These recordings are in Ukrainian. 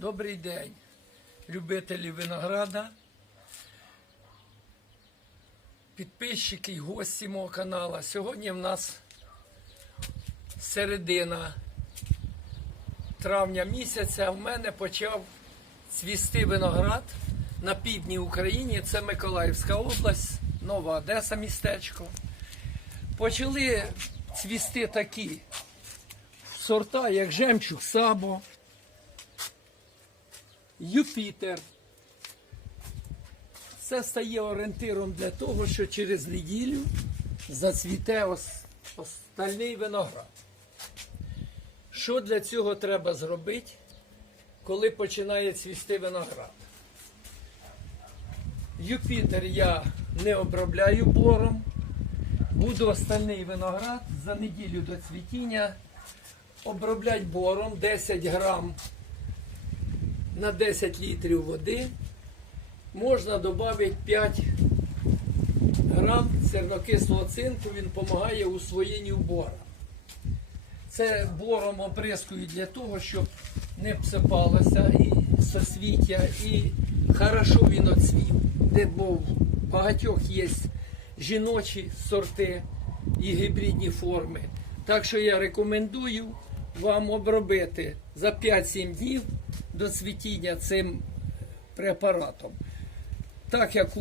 Добрий день, любителі винограда, підписчики й гості мого каналу. Сьогодні в нас середина травня місяця. В мене почав цвісти виноград на півдній Україні. Це Миколаївська область, Нова Одеса містечко. Почали цвісти такі сорта, як жемчуг Сабо. Юпітер. Це стає орієнтиром для того, що через неділю зацвіте остальний виноград. Що для цього треба зробити, коли починає цвісти виноград? Юпітер я не обробляю бором. Буду остальний виноград за неділю до цвітіння обробляти бором 10 грам на 10 літрів води можна додати 5 грам сернокислого цинку, він допомагає усвоєнню бора. Це бором оприскують для того, щоб не псипалося і соцвіття, і хорошо він оцвів. Де бо в багатьох є жіночі сорти і гібридні форми. Так що я рекомендую вам обробити за 5-7 днів до цвітіння цим препаратом. Так як у,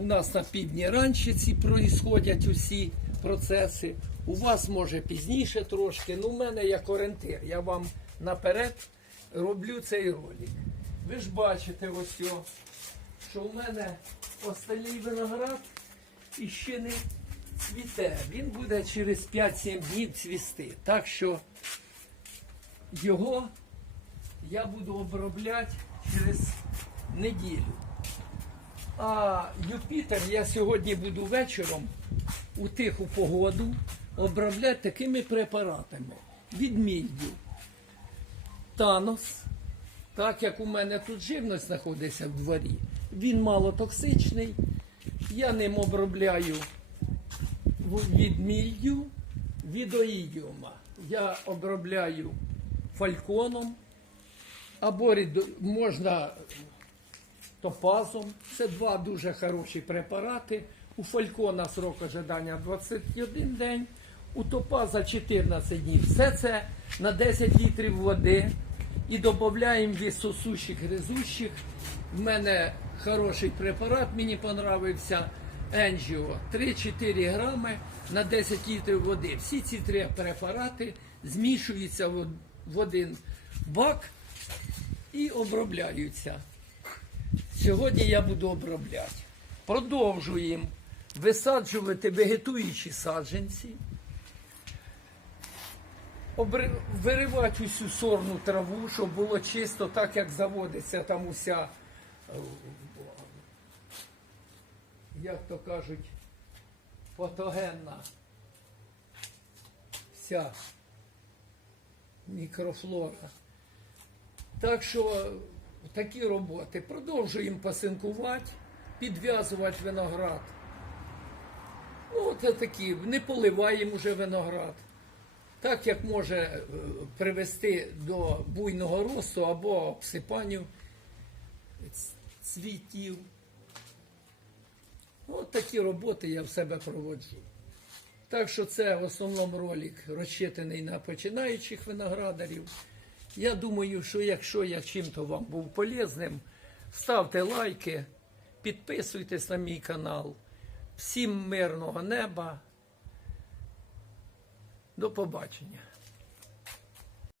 у нас на півдні раніше ці проїсходять усі процеси, у вас може пізніше трошки, ну в мене як орієнтир. Я вам наперед роблю цей ролик. Ви ж бачите ось цього, що у мене остальний виноград іще не цвіте. Він буде через 5-7 днів цвісти. Так що його я буду обробляти через неділю. А Юпітер я сьогодні буду вечором у тиху погоду обробляти такими препаратами. Від мільдю. Танос, так як у мене тут живність знаходиться в дворі, він малотоксичний. Я ним обробляю від мільдю, від оїдіума. Я обробляю фальконом, або можна топазом. Це два дуже хороші препарати. У фалькона срок ожидання 21 день, у топаза 14 днів. Все це на 10 літрів води і додаємо від сосущих гризущих. В мене хороший препарат, мені понравився. Енджіо 3-4 грами на 10 літрів води. Всі ці три препарати змішуються в один бак і обробляються. Сьогодні я буду обробляти. Продовжуємо висаджувати вегетуючі саджанці, виривати усю сорну траву, щоб було чисто, так як заводиться там уся, е, як то кажуть, фотогенна вся мікрофлора. Так що такі роботи. Продовжуємо пасинкувати, підв'язувати виноград. Ну, це такі, не поливаємо вже виноград. Так як може е, привести до буйного росту або обсипанню цвітів. От такі роботи я в себе проводжу. Так що це в основному ролик розчитаний на починаючих виноградарів. Я думаю, що якщо я чим-то вам був полезним, ставте лайки, підписуйтесь на мій канал. Всім мирного неба. До побачення.